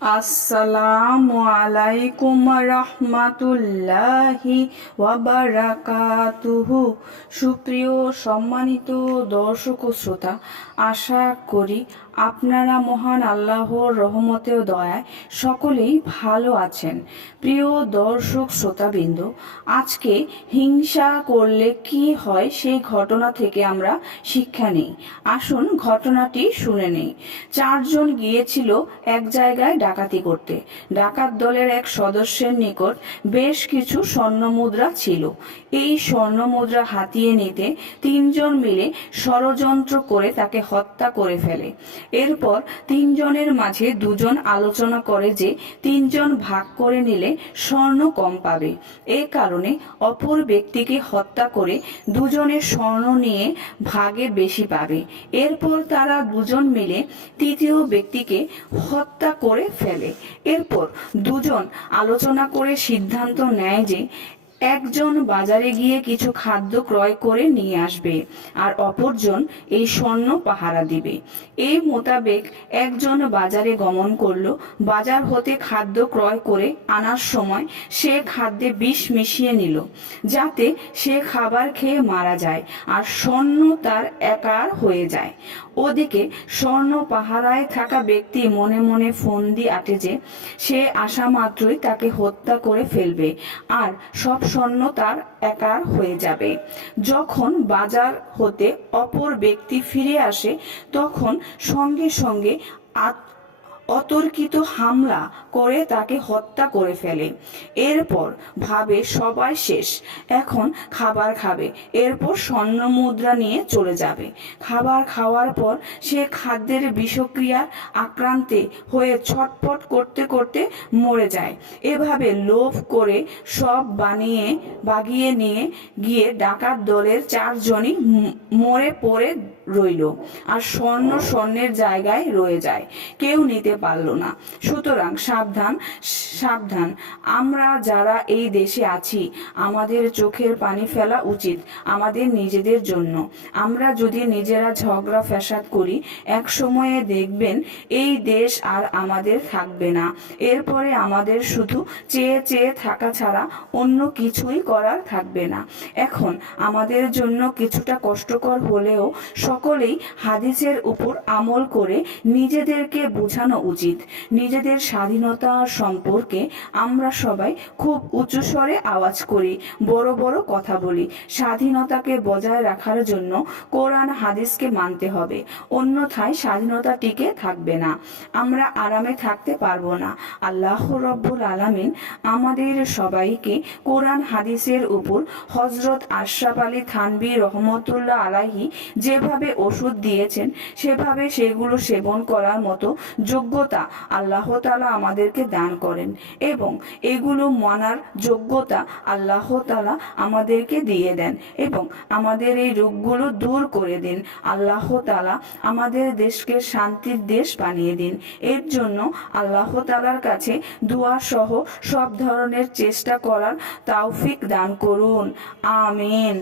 আসসালামু আলাইকুম রহমাতুল্লাহি ওয়া বারাকাতুহু। সুপ্রিয় সম্মানিত দর্শক ও শ্রোতা, আশা করি আপনারা মহান আল্লাহর রহমতে ও দয়ায় সকলেই ভালো আছেন। প্রিয় দর্শক শ্রোতাবৃন্দ, আজকে হিংসা করলে কি হয় সেই ঘটনা থেকে আমরা শিক্ষা নেই। আসুন ঘটনাটি শুনে নেই। চারজন গিয়েছিল এক জায়গায় ডাকাতি করতে। ডাকাত দলের এক সদস্যের নিকট বেশ কিছু স্বর্ণমুদ্রা ছিল। এই স্বর্ণমুদ্রা হাতিয়ে নিতে তিনজন মিলে ষড়যন্ত্র করে তাকে হত্যা করে ফেলে। এরপর তিনজনের মাঝে দুজন আলোচনা করে যে তিনজন ভাগ করে নিলে স্বর্ণ কম পাবে। এ কারণে অপর ব্যক্তিকে হত্যা করে দুজনের স্বর্ণ নিয়ে ভাগে বেশি পাবে। এরপর তারা দুজন মিলে তৃতীয় ব্যক্তিকে হত্যা করে ফেলে। এরপর দুজন আলোচনা করে সিদ্ধান্ত নেয় যে একজন বাজারে গিয়ে কিছু খাদ্য ক্রয় করে নিয়ে আসবে আর অপরজন এই স্বর্ণ পাহারা দিবে। এই মোতাবেক একজন বাজারে গমন করলো। বাজার হতে খাদ্য ক্রয় করে আনার সময় সে খাদ্যে বিষ মিশিয়ে নিল, যাতে সে খাবার খেয়ে মারা যায় আর স্বর্ণ তার একার হয়ে যায়। ওদিকে স্বর্ণ পাহারায় থাকা ব্যক্তি মনে মনে ফন্দি আঁটে যে সে আসা মাত্রই তাকে হত্যা করে ফেলবে আর সব স্বর্ণ তার একার হয়ে যাবে। যখন বাজার হতে অপর ব্যক্তি ফিরে আসে তখন সঙ্গে সঙ্গে অতর্কিত হামলা করে তাকে হত্যা করে ফেলে। এরপর ভাবে সবাই শেষ, এখন খাবার খাবে, এরপর স্বর্ণ মুদ্রা নিয়ে চলে যাবে। খাবার খাওয়ার পর সে খাদ্যের বিষক্রিয়ার আক্রান্তে হয়ে ছটফট করতে করতে মরে যায়। এভাবে লোভ করে সব বাগিয়ে নিয়ে গিয়ে ডাকাত দলের চারজনই মরে পড়ে রইল আর স্বর্ণের জায়গায় রয়ে যায়, কেউ নিতে পারল না। সুতরাং সাবধান সাবধান, আমরা যারা এই দেশে আছি আমাদের চোখের পানি ফেলা উচিত আমাদের নিজেদের জন্য। আমরা যদি নিজেরা ঝগড়া ফ্যাসাদ করি এক সময়ে দেখবেন এই দেশ আর আমাদের থাকবে না। এরপরে আমাদের শুধু চেয়ে চেয়ে থাকা ছাড়া অন্য কিছুই করার থাকবে না। এখন আমাদের জন্য কিছুটা কষ্টকর হলেও সকলেই হাদিসের উপর আমল করে নিজেদেরকে বোঝানো উচিত। নিজেদের স্বাধীনতা সম্পর্কে আমরা সবাই খুব উঁচু স্বরে আওয়াজ করি, বড় বড় কথা বলি। স্বাধীনতাকে বজায় রাখার জন্য কোরআন হাদিসকে মানতে হবে, অন্যথায় স্বাধীনতা টিকে থাকবে না, আমরা আরামে থাকতে পারবো না। আল্লাহ রব্বুল আলামিন আমাদের সবাইকে কোরআন হাদিসের উপর হযরত আশরাফ আলী থানভী রহমতুল্লাহ আলাইহি যেভাবে ওষুধ দিয়েছেন সেভাবে সেগুলো সেবন করার মতো যোগ্যতা আল্লাহ তাআলা আমাদেরকে দান করেন এবং এগুলো মানার যোগ্যতা আল্লাহ তাআলা আমাদেরকে দিয়ে দেন এবং আমাদের এই রোগগুলো দূর করে দিন। আল্লাহ তাআলা আমাদের দেশকে শান্তির দেশ বানিয়ে দিন। এর জন্য আল্লাহ তাআলার কাছে দোয়া সহ সব ধরনের চেষ্টা করার তৌফিক দান করুন। আমিন।